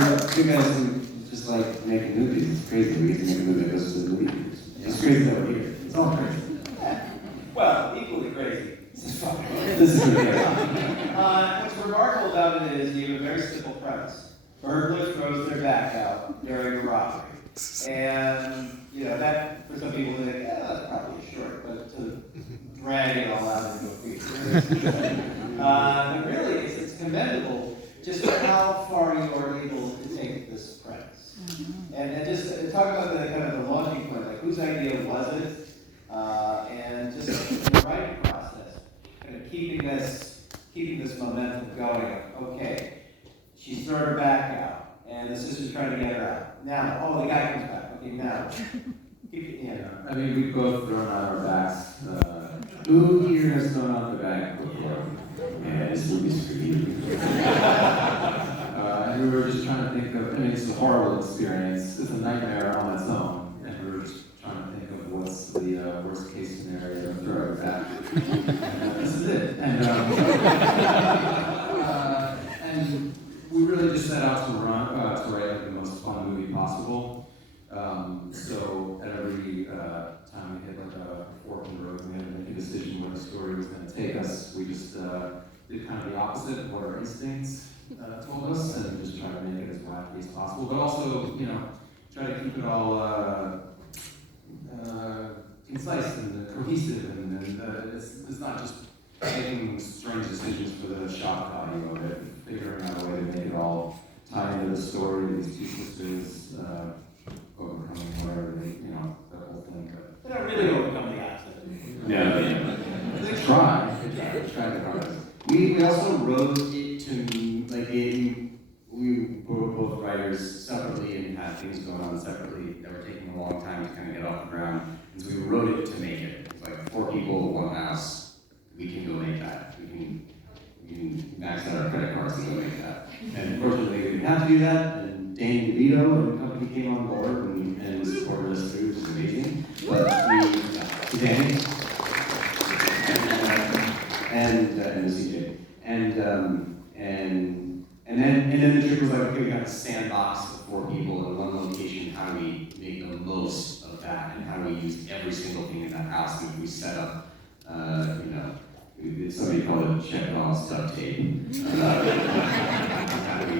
two guys who just like making movies. It's crazy. We get to make a movie that goes to the movie theaters. It's crazy that we're here. It's all crazy. Well, equally crazy. This is crazy. What's remarkable about it is you have a very simple premise. Burglar throws their back out during a robbery. And, you know, that, for some people, they think, yeah, that's probably short, but to drag it all out into a feature. But really, it's commendable just how far you are able to take this premise. And just talk about the kind of the launching point, like whose idea was it? And just the writing process, kind of keeping this momentum going. Okay, she's thrown her back out, and the sister's trying to get her out. Now, the guy comes back. Okay, now, keep it in. I mean, we've both thrown out our backs. Who here has thrown out the back before? Yeah, this movie's pretty. And we were just trying to think of, I mean, it's a horrible experience. It's a nightmare on its own. And we were just trying to think of what's the worst case scenario to throw it back. And this is it. And we really just set out to write like the most fun movie possible. So at every time we hit like a fork in the road, we had to make a decision where the story was going to take us. We just did kind of the opposite of what our instincts told us, and just try to make it as wacky as possible, but also, you know, try to keep it all concise and cohesive, and it's not just making strange decisions for the shock value of it, figuring out a way to make it all tie into the story of these two sisters overcoming whatever they, you know, the whole thing. They don't really overcome the accident. Yeah. They try the hardest. We also wrote it to like we were both writers separately and had things going on separately that were taking a long time to kind of get off the ground. And so we wrote it to make it. It's like 4 people, 1 house. We can go make that. We can max out our credit cards and go make that. And fortunately, we didn't have to do that. And Dane DeVito and the company came on board and supported us through, which is amazing. But Danny and CJ. And then the trick was like, okay, we got a sandbox of 4 people in one location. How do we make the most of that? And how do we use every single thing in that house? And we set up, somebody called it Chekhov's duct tape. How do we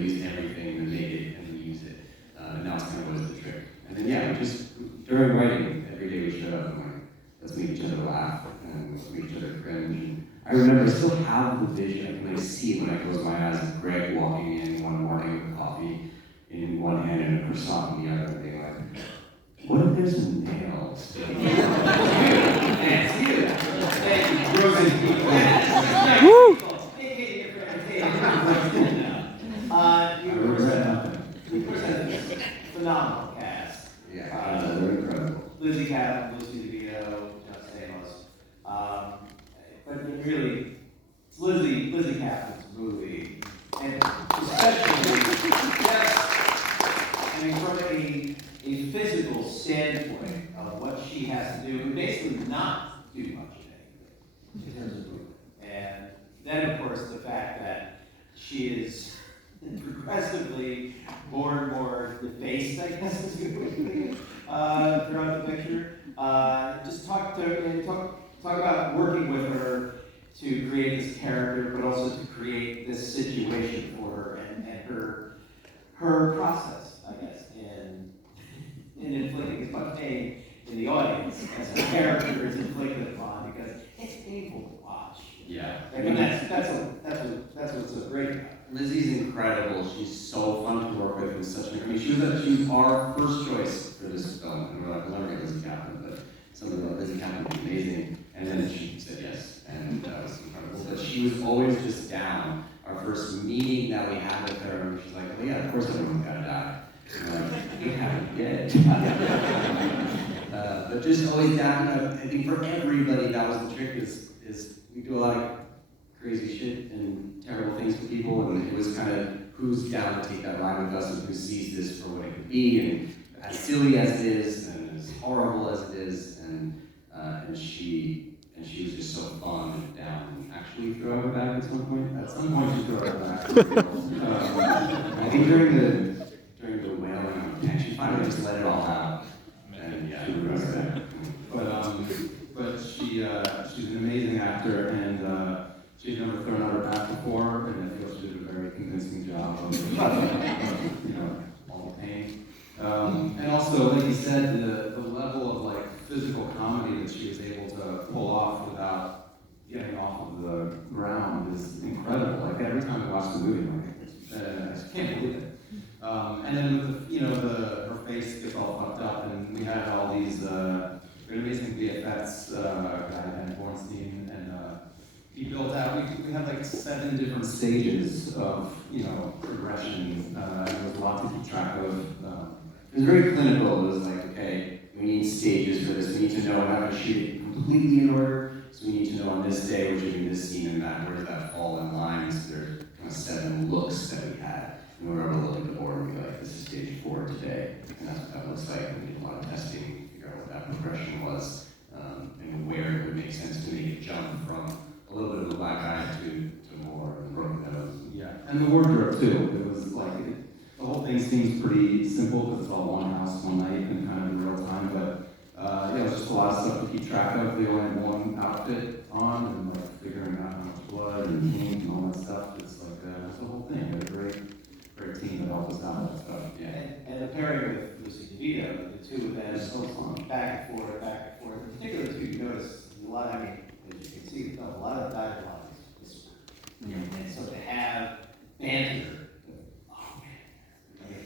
use everything to make it and reuse it? And that was kind of was the trick. And then we just during writing, every day we showed up and like, let's make each other laugh and let's make each other cringe. And I remember I still have the vision. I can like see it when I close my eyes of Greg walking in one morning with coffee in one hand and a croissant in the other, and being like, what if there's some nails? Woo! Phenomenal cast. Yeah, they're incredible. Lizzie Caplan, Lucy DeVito, John Stamos. But really, it's Lizzie Caplan's movie, and especially, from a physical standpoint of what she has to do, and basically not do much of anything in terms of movement. And then, of course, the fact that she is progressively more and more defaced, I guess is a good way to put it, throughout the picture. Just talk about working with her to create this character, but also to create this situation for her and her process, I guess, in inflicting as much pain in the audience as a character is inflicted upon, because it's painful to watch. Yeah. I mean, that's what's so great about it. Lizzie's incredible. She's so fun to work with and such an. I mean, she was our first choice for this film, and we're like, we're not gonna get Lizzie Caplan, but something about Lizzie Caplan would be amazing. And then she said yes, and that was incredible. But she was always just down. Our first meeting that we had with her, she's like, well, yeah, of course everyone's gotta die. And we're like, we haven't yet. But just always down. I think for everybody, that was the trick. Is we do a lot of crazy shit and terrible things to people, and it was kind of who's down to take that ride with us and who sees this for what it could be, and as silly as it is, and as horrible as it is, and she was just so fun and down, and actually throw her back at some point. At some point, she threw her back. think during the wailing on the pen, she finally just let it all out. And yeah, she remembers that. But she's an amazing actor, and she'd never thrown out her back before, and I feel she did a very convincing job of all the pain. And also, like you said, the level of like physical comedy that she was able to pull off without getting off of the ground is incredible. Like every time I watch the movie, I'm like, I just can't believe it. And then with her face gets all fucked up, and we had all these very amazing VFX guy, Ben Bornstein, and he built out. We had like 7 different stages of progression. And there was a lot to keep track of. It was very clinical. It was like, okay, we need stages for this. We need to know how to shoot it completely in order. So we need to know on this day we're shooting this scene and that. Where does that fall in line? So there's kind of 7 looks that we had. And we were able to look at the board and be like, this is stage 4 today. And that's what that looks like. And we did a lot of testing to figure out what that progression was and where it would make sense to make it jump from a little bit of a black eye to more broken nose. Yeah, and the wardrobe too. It was like, the whole thing seems pretty simple because it's all one house, one night, and kind of in real time, but it was just a lot of stuff to keep track of. They only had one outfit on, and like figuring out how much blood and ink and all that stuff. It's like, it's the whole thing. They're a great team that helped us out with stuff. Yeah. And the pairing with Lucy DeVito, the two of them, so back and forth, back and forth. In particular, the two, you notice a lot, I mean, as you can see, a lot of dialogue is whispered. And so to have banter,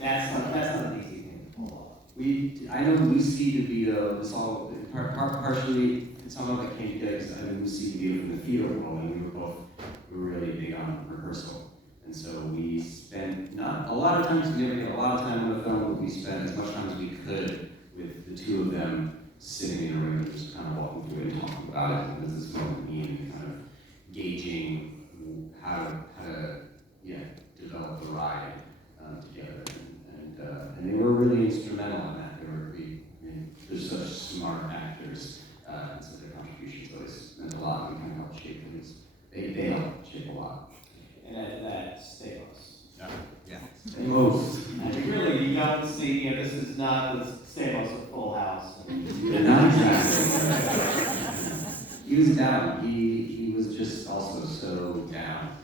that's not an easy thing to pull off. I know Lucy DeVito was all partially some of it came together because I knew Lucy DeVito from the theater world, and we were really big on rehearsal, and so we spent not a lot of time. We never get a lot of time on the film, but we spent as much time as we could with the two of them sitting in a room and just kind of walking through it and talking about it. And there's this moment me and kind of gauging how to develop the ride together. And they were really instrumental in that. They're such smart actors, and so their contributions always meant a lot. We kind of helped shape things. They helped shape a lot. And after that, Stamos. Yeah. Stamos. And really, you don't see, this is not the Stamos of Full House. Not exactly. He was down. He was just also so down.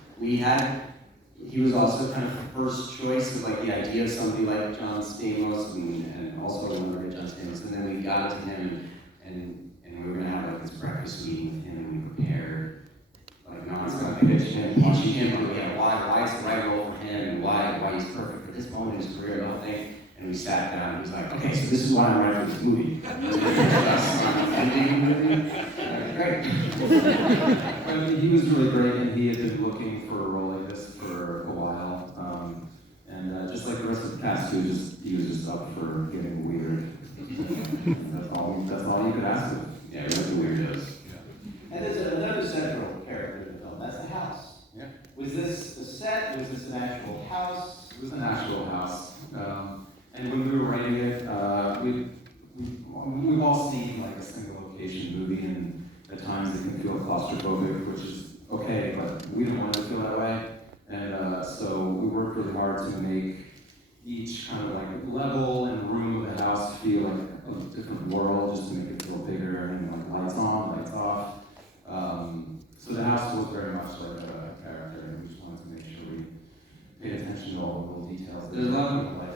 He was also kind of the first choice of like the idea of somebody like John Stamos and also another John Stamos, and then we got it to him and we were gonna have like this breakfast meeting with him and we prepared like nonstop pitch him, watching him, like, why it's the right role for him and why he's perfect for this moment in his career and the whole thing. And we sat down and he was like, okay, so this is why I'm writing for this movie. Great. I mean, he was really great, and he had been looking for a role like this for a while. And just like the rest of the cast, he was just up for getting weird. That's all you could ask him. Yeah, we were weirdos. Yeah. And there's another central character in the film. That's the house. Yeah. Was this a set? Was this an actual house? It was an actual house. And when we were writing it, we've all seen like a single location movie, and at times it can feel claustrophobic, which is okay, but we didn't want it to feel that way. And so we worked really hard to make each kind of like level and room of the house feel like a different world, just to make it feel bigger, and like lights on, lights off. So the house was very much like a character, and we just wanted to make sure we paid attention to all the little details. There's a lot of life.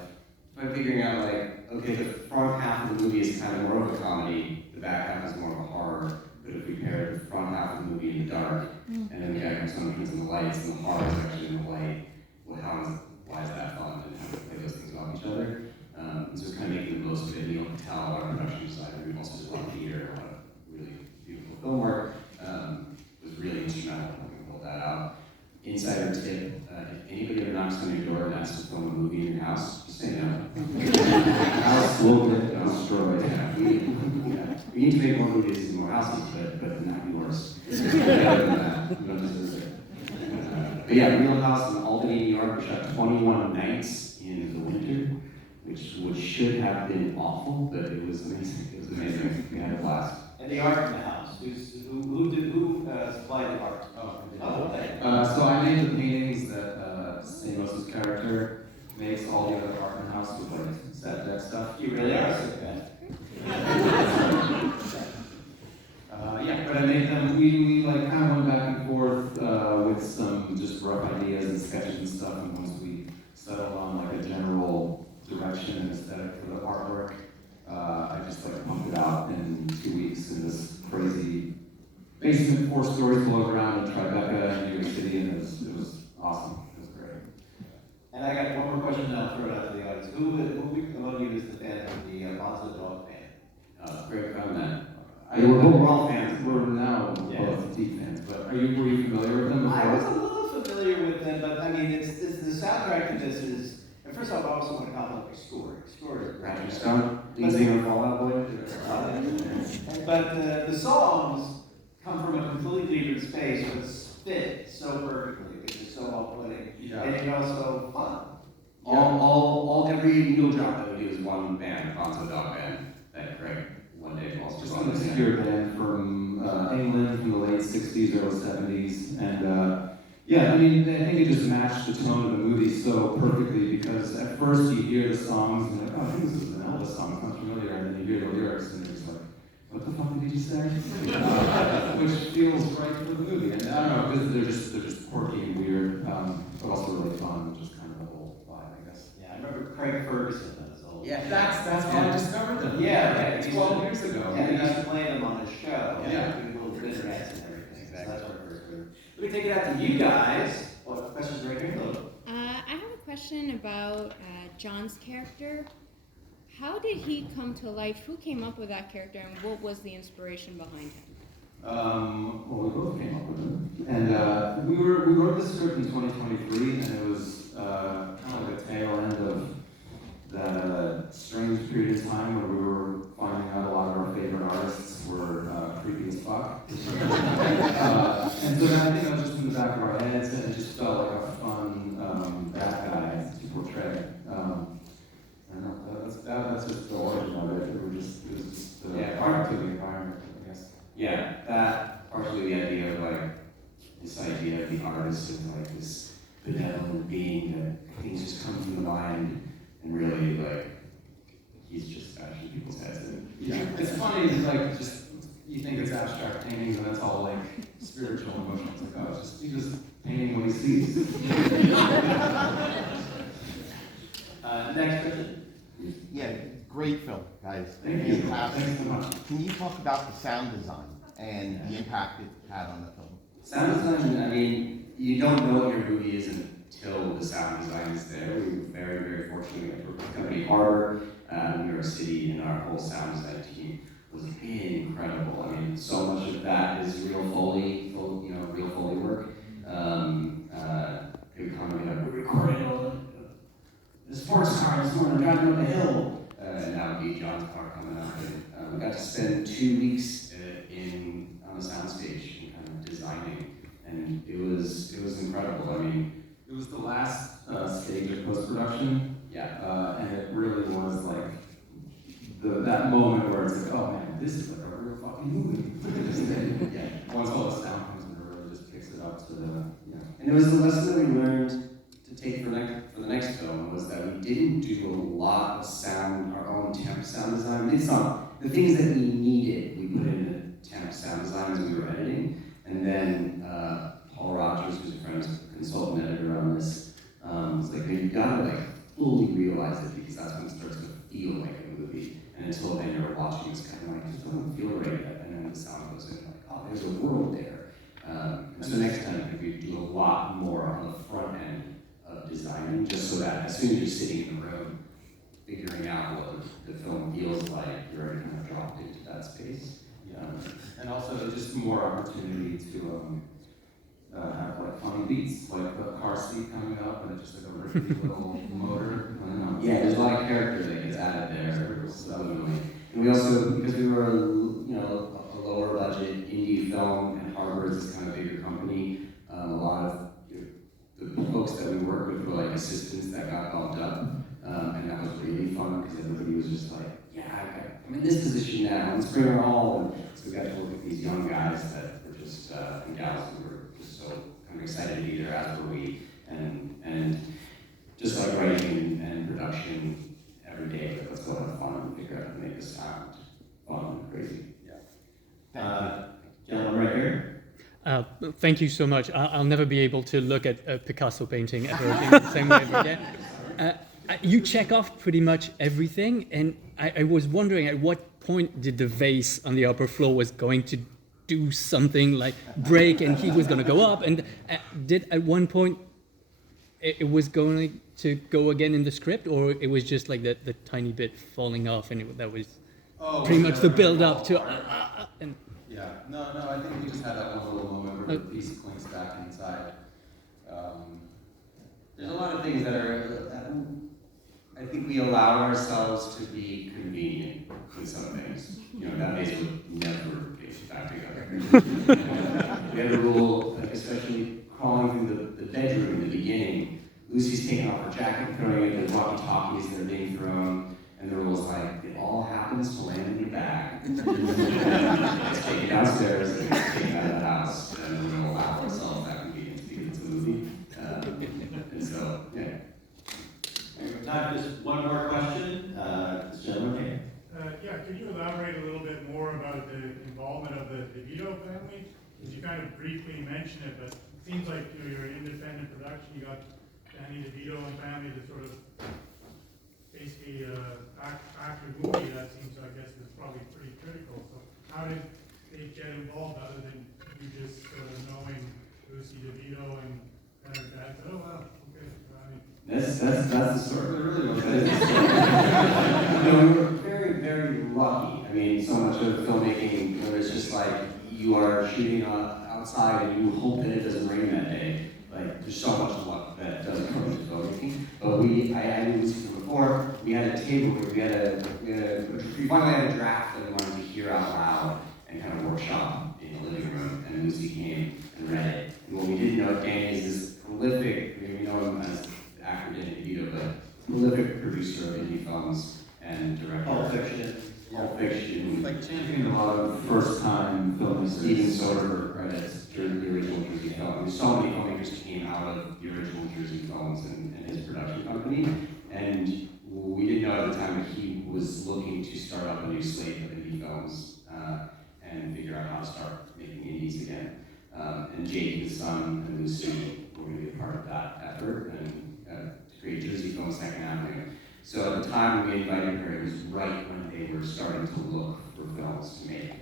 By figuring out like, okay, the front half of the movie is kind of more of a comedy, the back half is more of a horror. But if we pair the front half of the movie in the dark, and then the guy comes on in the lights, and the horror is actually in the light, well, why is that fun? And how to play those things off each other. So it's kind of making the most of it. And you don't tell a lot of production design. We've also did a lot of theater, a lot of really beautiful film work. Was really instrumental in helping pull that out. Insider tip: if anybody ever knocks on your door and asks to film a movie in your house, just say no. The house will get destroyed. We need to make more movies and more houses, but not yours. Better than that. You don't deserve it. But yeah, Real House in Albany, New York, we shot 21 nights in the winter, which should have been awful, but it was amazing. It was amazing. We had a blast. And the art in the house. Who supplied the art? So I made the paintings that Stamos' character made. replace all the other apartment house with like set deck stuff. You really are sick, man. Yeah, but I made them, we like kind of went back and forth with some just rough ideas and sketches and stuff, and once we settled on like a general direction and aesthetic for the artwork, I just like pumped it out in 2 weeks in this crazy basement, 4 stories below ground in Tribeca in New York City, and it was awesome. It was great. And I got one more question, and I'll throw it out to the audience. Who among you is the fan of the Monster Dog band? Greg Yagolnitzer. We're all fans. We're now both deep fans. But were you familiar with them before? I was a little familiar with them, but I mean, it's the soundtrack to this is. And first off, I also want to compliment the score. The score is great. Roger Stone, lead singer of Fall Out Boy. But the songs come from a completely different space, but fit so perfectly, which is so off-putting, and it's also fun. Every needle drop that we do is one band, Monster Dog Band, that Greg one day falls Just an obscure band from England from the late 60s, early 70s, and yeah, I mean, I think it just matched the tone of the movie so perfectly because at first you hear the songs and you're like, oh, I think this is an Elvis song, it sounds familiar, and then you hear the lyrics and you're just like, what the fuck did he just say? Which feels right for the movie, and I don't know, because they're just quirky and weird, but also really fun, which is kind of the whole vibe, I guess. Yeah, I remember Craig Ferguson. Yeah, That's how I discovered them. Yeah, 12 years ago. Yeah, he used to play them on his show. Yeah. Doing little vignettes and everything. Exactly. So that's where I first heard. Let me take it out to you guys. What questions right here? I have a question about John's character. How did he come to life? Who came up with that character, and what was the inspiration behind him? Well, we both came up with it. And we wrote the script in 2023, and it was kind of like a tail end of that strange period of time where we were finding out a lot of our favorite artists were creepy as fuck. And so then I think that was just in the back of our heads, and it just felt like a fun bad guy to portray. I don't know, that's just the origin of it. It was just part of the environment, I guess. Yeah, that partially the idea of like this idea of the artist and like this benevolent being that things just come from the mind. And really, like, he's just bashing people's heads in. Yeah, it's funny, like, just, you think it's abstract paintings, and that's all, like, spiritual emotion. It's like, oh, he's just painting what he sees. Next question. Yeah, great film, guys. Thank you. Fantastic. Thanks so much. Can you talk about the sound design and the impact it had on the film? Sound design, I mean, you don't know what your movie is until the sound design is there. We were very, very fortunate to work with Company Harbor, New York City, and our whole sound design team was incredible. I mean, so much of that is real Foley work. They would come and be like, we're recording the sports car this morning, driving up the hill. And that would be John's car coming up. And we got to spend 2 weeks on the soundstage and kind of designing. And it was incredible. I mean, It was the last stage of post-production. yeah. And it really was like that moment where it's like, oh man, this is like a real fucking movie. Yeah. Once all the sound comes in, it really just picks it up to the, And it was the lesson that we learned to take for the next film was that we didn't do a lot of sound, our own temp sound design. We did some. The things that we needed, we put in the temp sound design as we were editing. And then Paul Rogers, who's a friend, consultant editor on this, was like, you gotta like fully realize it because that's when it starts to feel like a movie. And until then you're watching, it's kind of like, it doesn't feel right yet. And then the sound goes in like, oh, there's a world there. And so next time I think we do a lot more on the front end of designing, just so that as soon as you're sitting in the room, figuring out what the film feels like, you're already kind of dropped into that space. and also just more opportunity to have like funny beats, like the car seat coming up and it's just like a rickety little motor. I don't know. Yeah, there's a lot of character that gets added there. Subliminally. And we also, because we were a lower budget indie film and Harbor is this kind of bigger company, a lot of the folks that we worked with were like assistants that got bumped up, and that was really fun because everybody was just like, yeah, I'm in this position now, let's bring her all. And so we got to work with these young guys that were just, and gals who were just so kind of excited to be there, as were we, and just like writing and figure out how to make this sound fun and crazy. Gentleman right here. Thank you so much. I'll never be able to look at a Picasso painting ever again the same way ever again. You check off pretty much everything, and I was wondering at what point did the vase on the upper floor was going to do something like break, and he was going to go up, and did at one point it was going to go again in the script, or it was just like the tiny bit falling off, and that was pretty much the build up to. And Yeah, no, I think we just had that one little moment where the piece clinks back inside. There's a lot of things that are, I think we allow ourselves to be convenient with some things. You know, nowadays would never get back together. We had a rule, like especially crawling through the bedroom in the beginning. Lucy's taking off her jacket, throwing it in the walkie-talkies, they're being thrown, and the rule's like, it all happens to land in your bag. Let's take it downstairs, and take it out of the house, and then we'll allow ourselves that convenience because it's a movie. And so, yeah. We have time for just one more question. This gentleman here. Yeah, could you elaborate a little bit more about the involvement of the DeVito family? Because you kind of briefly mentioned it, but it seems like you're an independent production. You got Danny DeVito and family to sort of basically after movie. That seems, I guess, is probably pretty critical. So how did they get involved other than you just sort of knowing Lucy DeVito and kind of that? Oh wow, okay. I mean, That's the story. It really was. You know, we were very, very lucky. I mean, so much of filmmaking, where it's just like you are shooting outside and you hope that it doesn't rain that day. Like, there's so much luck that doesn't come into filmmaking. But I knew Lucy from before. We had a table where we finally had a draft that we wanted to hear out loud and kind of workshop in the living room. And Lucy came and read it. And what we didn't know, Danny is this prolific, I mean, we know him as actor Danny DeVito, but prolific producer of indie films and director. Pulp Fiction. Pulp Fiction. Like championing a lot of first-time filmmakers. Steven Soderbergh credits during the original Jersey film. There's so many filmmakers came out of the original Jersey films and his production company, and we didn't know at the time that he was looking to start up a new slate of indie films and figure out how to start making indies again. And Jake, his son, and Lucy were going to be a part of that effort and to create Jersey Film Second Avenue. So at the time when we invited her, it was right when they were starting to look for films to make.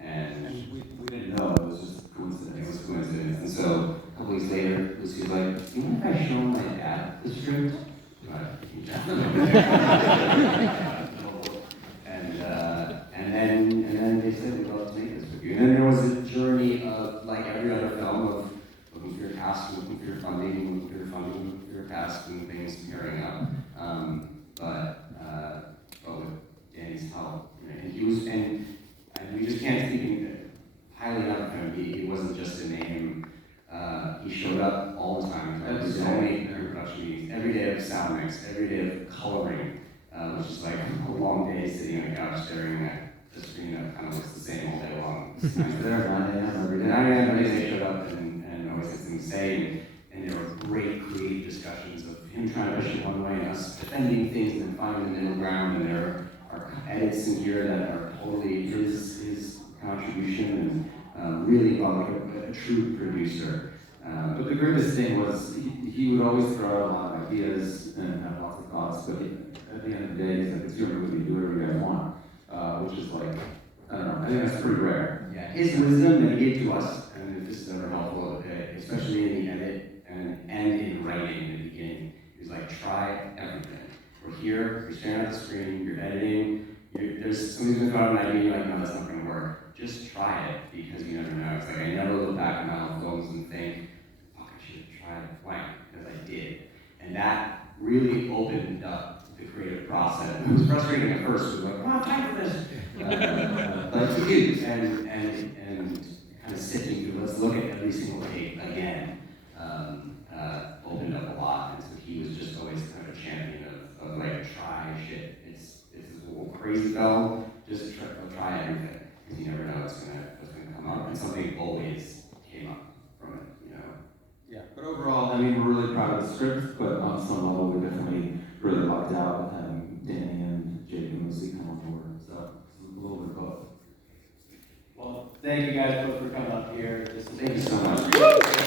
And we didn't know, it was just coincidence. it was a coincidence. And so a couple weeks later, Lucy was like, do you mind if I show my dad the script? And then they said, we'd love to make this with you. And then there was a journey of, like every other film, of looking for your cast, looking for your funding, looking for your funding, looking for your cast, and things pairing up. But with Danny's help, and he was, and we just can't speak highly enough of him. He wasn't just a name. He showed up all the time. There was so many production meetings, every day of sound mix, every day of coloring, which is like a long day sitting on a couch staring at the screen that kind of looks the same all day long. There, 9 a.m. every day. 9 a.m. every day, showed up and always had something to say. And there were great creative discussions of him trying to push it one way and us defending things and then finding the middle ground. And there are edits in here that are totally his contribution and really like a true producer. But the greatest thing was he would always throw out a lot of ideas and have lots of thoughts, but at the end of the day, he's like, it's your movie, do whatever you guys want, which is like, I don't know, I think that's pretty rare. Yeah, his wisdom that he gave to us, and this is never helpful, especially in the edit and in writing in the beginning. He was like, try everything. We're here, you're staring at the screen, you're editing, there's somebody's gonna throw out an idea, you're like, no, that's not gonna work. Just try it, because you never know. It's like, I never look back on films and think, fuck, I should have tried blank, because I did. And that really opened up the creative process. It was frustrating at first, we were like, oh, time for this. But to do, and kind of sifting through, let's look at every single take again, opened up a lot. And so he was just always kind of a champion of like, try shit. It's this little crazy film, just try everything. Because you never know what's gonna come up. And something always came up from it, you know? Yeah, but overall, I mean, we're really proud of the script, but on some level, we definitely really lucked out with having Danny and Jake and Lucy Thank you guys both for coming up here. Thank you so much.